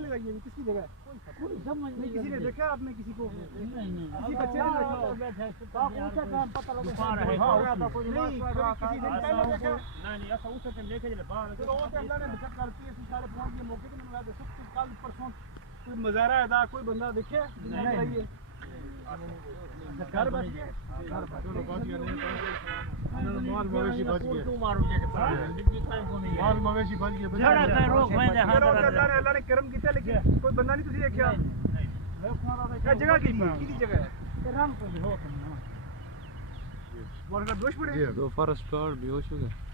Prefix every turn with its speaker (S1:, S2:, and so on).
S1: लगाई है, किसकी जगह है?
S2: कोई समझ नहीं,
S1: किसी ने देखा आपने किसी को?
S2: नहीं
S1: किसी बच्चे ने देखा?
S2: उसे टाइम पता लगा
S1: नहीं, किसी दिन पहले देखा?
S3: नहीं ऐसा उस टाइम देखे जब बाहर
S1: तो वो तो अल्लाह ने बचत करती है, सारे पहुंच गए मौके पे। मैंने लगा सब कल परसों कोई मज़ारा अदा कोई बंदा देखे नहीं घर बच गया।
S4: चलो बच गया, नहीं माल मवेशी बच गए,
S3: तू मारो जैसे
S4: माल मवेशी बच गए।
S2: झगड़ा कर रोक मैं दे हाथ
S1: अल्लाह ने करम किया, लेकिन कोई बंदा नहीं तुझे देखा। क्या जगह की जगह है?
S2: राम को भी हो तुम
S1: वहाँ का दोष पड़े।
S5: दो फॉरेस्ट गार्ड बेहोश हो गए।